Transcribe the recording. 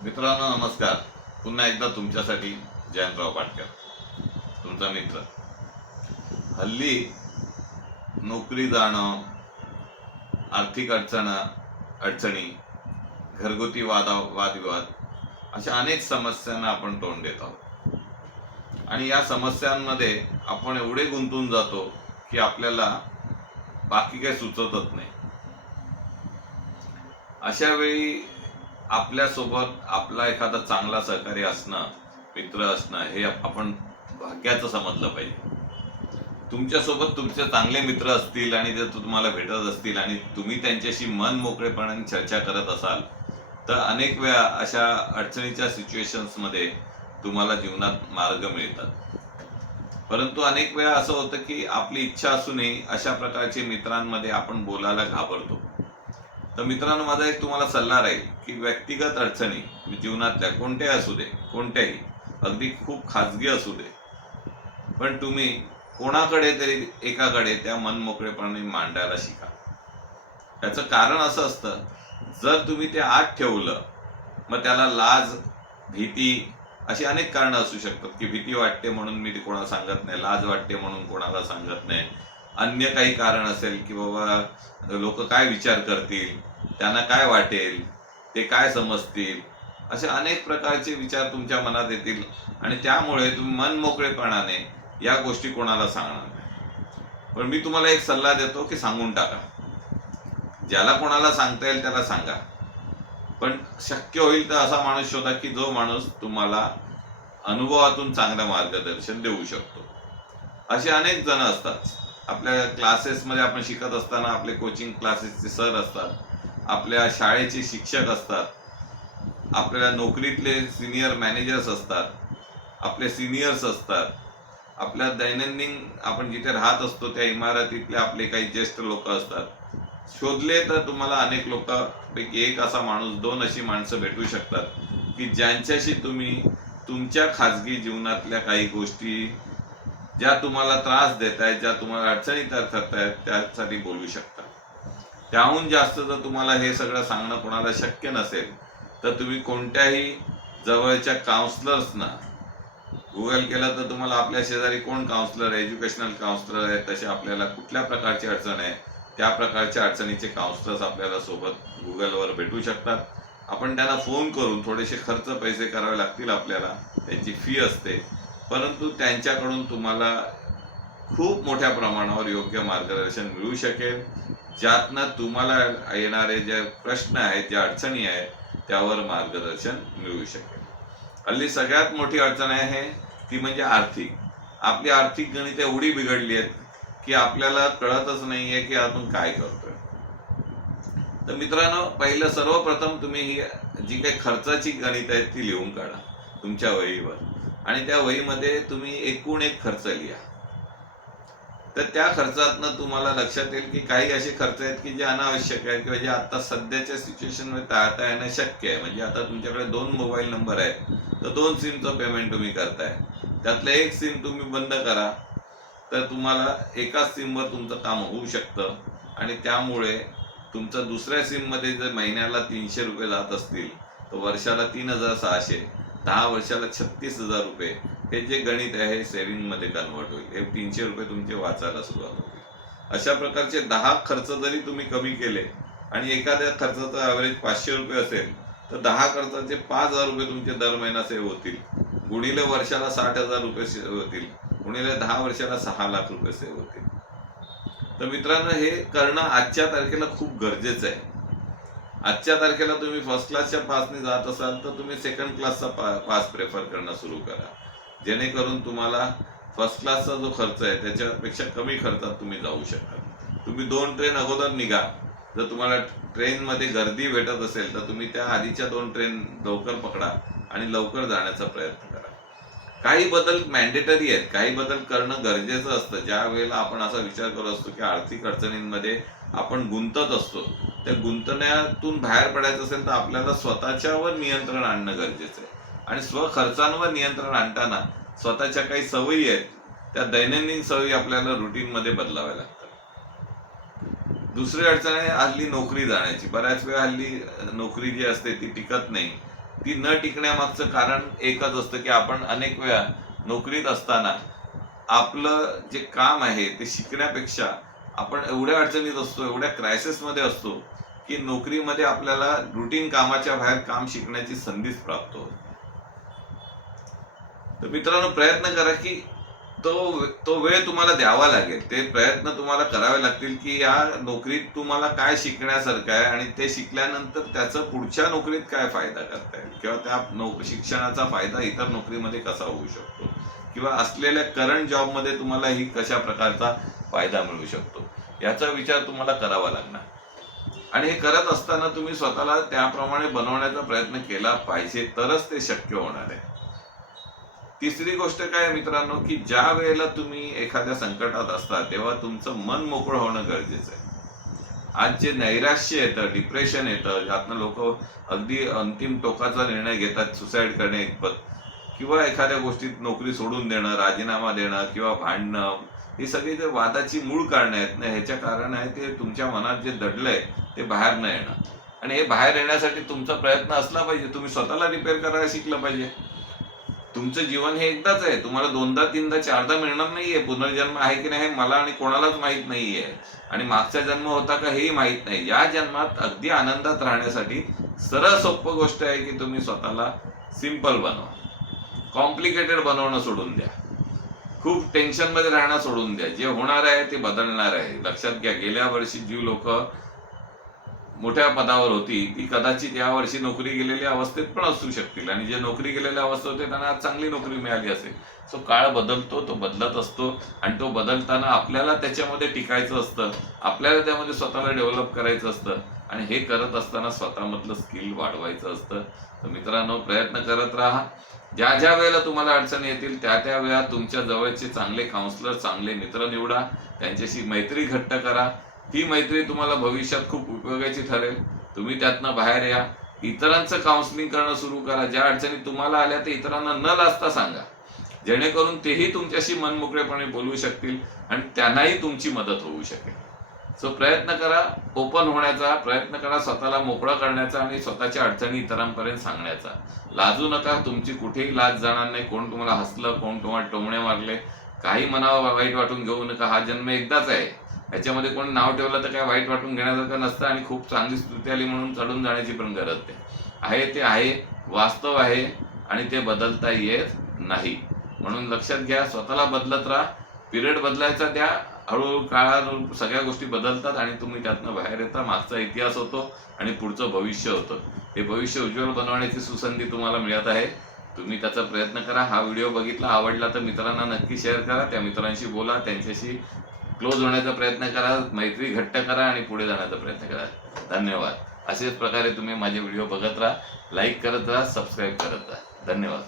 मित्रांनो नमस्कार. पुन्हा एकदा तुमच्यासाठी जयंतराव पाटकर, तुमचा मित्र. हल्ली नोकरी जाणं, आर्थिक अडचणी, घरगुती वादविवाद अशा अनेक समस्यांना आपण तोंड देत आहोत. आणि या समस्यांमध्ये आपण एवढे गुंतून जातो की आपल्याला बाकी काही सुचतच नाही. अशा वेळी आपल्यासोबत आपला एखादा चांगला सहकारी असणं, मित्र असणं हे आपण भाग्याचं समजलं पाहिजे. तुमच्यासोबत तुमचे चांगले मित्र असतील आणि ते तुम्हाला भेटत असतील आणि तुम्ही त्यांच्याशी मन मोकळेपणाने चर्चा करत असाल तर अनेक वेळा अशा अडचणीच्या सिच्युएशन्समध्ये तुम्हाला जीवनात मार्ग मिळतात. परंतु अनेक वेळा असं होतं की आपली इच्छा असूनही अशा प्रकारचे मित्रांमध्ये आपण बोलायला घाबरतो. तर मित्रांनो, माझा एक तुम्हाला सल्ला राहील की व्यक्तिगत अडचणी जीवनातल्या कोणत्याही असू दे, कोणत्याही अगदी खूप खाजगी असू दे, पण तुम्ही कोणाकडे तरी एकाकडे त्या मन मोकळेपणाने मांडायला शिका. त्याचं कारण असं असतं, जर तुम्ही ते आत ठेवलं मग त्याला लाज, भीती अशी अनेक कारणं असू शकतात की भीती वाटते म्हणून मी ते कोणाला सांगत नाही, लाज वाटते म्हणून कोणाला सांगत नाही, अन्य काही कारण असेल की बाबा लोक काय विचार करतील, त्यांना काय वाटेल, ते काय समजतील, असे अनेक प्रकारचे विचार तुमच्या मनात येतील आणि त्यामुळे तुम्ही मन मोकळेपणाने या गोष्टी कोणाला सांगणार नाही. पण मी तुम्हाला एक सल्ला देतो की सांगून टाका. ज्याला कोणाला सांगता येईल त्याला सांगा, पण शक्य होईल तर असा माणूस शोधा की जो माणूस तुम्हाला अनुभवातून चांगलं मार्गदर्शन देऊ शकतो. असे अनेक जण असतात. आपल्या क्लासेसमध्ये आपण शिकत असताना आपले कोचिंग क्लासेसचे सर असतात, आपल्या शाळेचे शिक्षक असतात, आपल्या नोकरीतले सिनियर मॅनेजर्स असतात, आपले सिनियर्स असतात, आपल्या दैनंदिन आपण जिथे राहत असतो त्या इमारतीतले आपले काही ज्येष्ठ लोक असतात. शोधले तर तुम्हाला अनेक लोकांपैकी एक असा माणूस, दोन अशी माणसं भेटू शकतात की ज्यांच्याशी तुम्ही तुमच्या खाजगी जीवनातल्या काही गोष्टी ज्या तुम्हाला त्रास देत आहेत, ज्या तुम्हाला अडचणी ठरत आहेत, त्यासाठी बोलू शकता. त्याहून जास्त जर तुम्हाला हे सगळं सांगणं कोणाला शक्य नसेल तर तुम्ही कोणत्याही जवळच्या काउन्सलर्सना गुगल केलं तर तुम्हाला आपल्या शेजारी कोण काउन्सलर आहे, एज्युकेशनल काउन्सलर आहे, तसे आपल्याला कुठल्या प्रकारची अडचण आहे त्या प्रकारच्या अडचणीचे काउन्सलर्स आपल्याला सोबत गुगलवर भेटू शकतात. आपण त्यांना फोन करून थोडेसे पैसे करावे लागतील आपल्याला, त्यांची फी असते, परंतु त्यांच्याकडून तुम्हाला खूप मोठ्या प्रमाणावर योग्य मार्गदर्शन मिळू शकेल, ज्यातनं तुम्हाला येणारे जे प्रश्न आहेत, ज्या अडचणी आहेत त्यावर मार्गदर्शन मिळू शकेल. हल्ली सगळ्यात मोठी अडचण आहे ती म्हणजे आर्थिक. आपली आर्थिक गणित एवढी बिघडली आहेत की आपल्याला कळतच नाहीये की आपण काय करतोय. तर मित्रांनो, पहिलं सर्वप्रथम तुम्ही ही जी काही खर्चाची गणित आहेत ती लिहून काढा तुमच्या वहीवर, आणि त्या वहीमध्ये तुम्ही एकूण एक खर्च लिहा. तर त्या खर्चातनं तुम्हाला लक्षात येईल की काही असे खर्च आहेत की जे अनावश्यक आहेत किंवा जे आता सध्याच्या सिच्युएशनमध्ये टाळता येणं शक्य आहे. म्हणजे आता तुमच्याकडे 2 मोबाईल नंबर आहेत तर 2 सिमचं पेमेंट तुम्ही करताय, त्यातलं एक सिम तुम्ही बंद करा, तर तुम्हाला एकाच सिमवर तुमचं काम होऊ शकतं. आणि त्यामुळे तुमचं दुसऱ्या सिममध्ये जर महिन्याला 300 रुपये जात असतील तर वर्षाला 3600, 10 वर्षाला 36,000 रुपये हे जे गणित आहे हे सेव्हिंगमध्ये कन्वर्ट होईल. हे 300 रुपये तुमचे वाचायला सुरुवात होतील. अशा प्रकारचे 10 खर्च जरी तुम्ही कमी केले आणि एखाद्या खर्चाचं ॲव्हरेज 500 रुपये असेल तर 10 खर्चाचे 5,000 रुपये तुमचे दर महिना सेव्ह होतील. गुणिले वर्षाला 60,000 रुपये सेव्ह होतील, गुणिले 10 वर्षाला 6 लाख रुपये सेव्ह होतील. तर मित्रांनो, हे करणं आजच्या तारखेला खूप गरजेचं आहे. आजच्या तारखेला तुम्ही फर्स्ट क्लासच्या पासने जात असाल तर तुम्ही सेकंड क्लासचा पास प्रेफर करणं सुरू करा, जेणेकरून तुम्हाला फर्स्ट क्लासचा जो खर्च आहे त्याच्यापेक्षा कमी खर्चात तुम्ही जाऊ शकता. तुम्ही 2 ट्रेन अगोदर निघा. जर तुम्हाला ट्रेनमध्ये गर्दी भेटत असेल तर तुम्ही त्या आधीच्या 2 ट्रेन लवकर पकडा आणि लवकर जाण्याचा प्रयत्न करा. काही बदल मॅन्डेटरी आहेत, काही बदल करणं गरजेचं असतं. ज्या वेळेला आपण असा विचार करत असतो की आर्थिक अडचणींमध्ये आपण गुंतत असतो, त्या गुंतण्यातून बाहेर पडायचं असेल तर आपल्याला स्वतःच्यावर नियंत्रण आणणं गरजेचं आहे. आणि स्वखर्चांवर नियंत्रण आणताना स्वतःच्या काही सवयी आहेत, त्या दैनंदिन सवयी आपल्याला रुटीनमध्ये बदलाव्या लागतात. दुसरी अडचण आहे हल्ली नोकरी जाण्याची. बऱ्याच वेळा हल्ली नोकरी जी असते ती टिकत नाही. ती न टिकण्यामागचं कारण एकच असतं की आपण अनेक वेळा नोकरीत असताना आपलं जे काम आहे ते शिकण्यापेक्षा आपण एवढ्या अडचणीत असतो, एवढ्या क्रायसिसमध्ये असतो की नोकरीमध्ये आपल्याला रुटीन कामाच्या बाहेर काम शिकण्याची संधीच प्राप्त होते. तर मित्रांनो, प्रयत्न करा की तो वेळ तुम्हाला द्यावा लागेल, ते प्रयत्न तुम्हाला करावे लागतील की या नोकरीत तुम्हाला काय शिकण्यासारखं आहे आणि ते शिकल्यानंतर त्याचा पुढच्या नोकरीत काय फायदा करता येईल किंवा त्या शिक्षणाचा फायदा इतर नोकरीमध्ये कसा होऊ शकतो किंवा असलेल्या करंट जॉबमध्ये तुम्हाला ही कशा प्रकारचा फायदा मिळू शकतो याचा विचार तुम्हाला करावा लागणार. आणि हे करत असताना तुम्ही स्वतःला त्याप्रमाणे बनवण्याचा प्रयत्न केला पाहिजे, तरच ते शक्य होणार आहे. तिसरी गोष्ट काय आहे मित्रांनो, की ज्या वेळेला तुम्ही एखाद्या संकटात असता तेव्हा तुमचं मन मोकळं होणं गरजेचं आहे. आज जे नैराश्य येतं, डिप्रेशन येतं, ज्यातनं लोक अगदी अंतिम टोकाचा निर्णय घेतात, सुसाईड करणे इतपत, किंवा एखाद्या गोष्टीत नोकरी सोडून देणं, राजीनामा देणं किंवा भांडणं, ही सगळी जे वादाची मूळ कारणं आहेत ना, ह्याच्या कारण आहे ते तुमच्या मनात जे दडलंय ते बाहेर न येणं. आणि हे बाहेर येण्यासाठी तुमचा प्रयत्न असला पाहिजे. तुम्ही स्वतःला रिपेअर करायला शिकलं पाहिजे. तुमचं जीवन हे एकदाच आहे, तुम्हाला दोनदा तीनदा चारदा मिळणार नाहीये. पुनर्जन्म आहे की नाही हे मला आणि कोणालाच माहित नाहीये, आणि मागचा जन्म होता का हेही माहित नाही. या जन्मात अगदी आनंदात राहण्यासाठी सरळ सोपं गोष्ट आहे की तुम्ही स्वतःला सिंपल बनवा. कॉम्प्लिकेटेड बनवणं सोडून द्या. खूप टेन्शन मध्ये राहणं सोडून द्या. जे होणार आहे ते बदलणार आहे. लक्षात घ्या, गेल्या वर्षी जी लोक मोठ्या पदावर होती ती कदाचित या वर्षी नोकरी गेलेल्या अवस्थेत पण असू शकतील, आणि जे नोकरी गेलेल्या अवस्थेत होते त्यांना आज चांगली नोकरी मिळाली असेल. सो काळ बदलतो, तो बदलत असतो, आणि तो बदलताना आपल्याला त्याच्यामध्ये टिकायचं असतं, आपल्याला त्यामध्ये स्वतःला डेव्हलप करायचं असतं, आणि हे करत असताना स्वतःमधलं स्किल वाढवायचं असतं. तर मित्रांनो, प्रयत्न करत राहा. ज्या ज्या वेळेला तुम्हाला अडचणी येतील त्या त्या वेळा तुमच्या जवळचे चांगले काउन्सिलर, चांगले मित्र निवडा, त्यांच्याशी मैत्री घट्ट करा. ही मैत्री तुम्हाला भविष्यात खूप उपयोगाची ठरेल. तुम्ही त्यातनं बाहेर या, इतरांचं काउन्सिलिंग करणं सुरू करा. ज्या अडचणी तुम्हाला आल्या ते इतरांना न लाजता सांगा, जेणेकरून तेही तुमच्याशी मनमोकळेपणे बोलू शकतील आणि त्यांनाही तुमची मदत होऊ शकेल. सो प्रयत्न करा ओपन होण्याचा, प्रयत्न करा स्वतःला मोकळं करण्याचा आणि स्वतःच्या अडचणी इतरांपर्यंत सांगण्याचा. लाजू नका, तुमची कुठेही लाज जाणार नाही. कोण तुम्हाला हसलं, कोण तुम्हाला टोमणे मारले, काही मनावर वाईट वाटून घेऊ नका. हा जन्म एकदाच आहे, याच्यामध्ये कोण नाव ठेवलं तर काय वाईट वाटून घेण्यासारखं नसतं, आणि खूप चांगली स्तुती आली म्हणून चढून जाण्याची पण गरज नाही. आहे ते आहे, वास्तव आहे, आणि ते बदलता येत नाही. म्हणून लक्षात घ्या, स्वतःला बदलत राहा. पिरियड बदलायचा द्या, हळूहळू काळानुरूप सगळ्या गोष्टी बदलतात आणि तुम्ही त्यातनं बाहेर येता. मागचा इतिहास होतो आणि पुढचं भविष्य होतं. हे भविष्य उज्ज्वल बनवण्याची सुसंधी तुम्हाला मिळत आहे. तुम्ही त्याचा प्रयत्न करा. हा व्हिडिओ बघितला, आवडला तर मित्रांना नक्की शेअर करा. त्या मित्रांशी बोला, त्यांच्याशी क्लोज होण्याचा प्रयत्न करा, मैत्री घट्ट करा आणि पुढे जाण्याचा प्रयत्न करा. धन्यवाद. अशाच प्रकारे तुम्ही माझे व्हिडिओ बघत राहा, लाईक करत राहा, सबस्क्राईब करत राहा. धन्यवाद.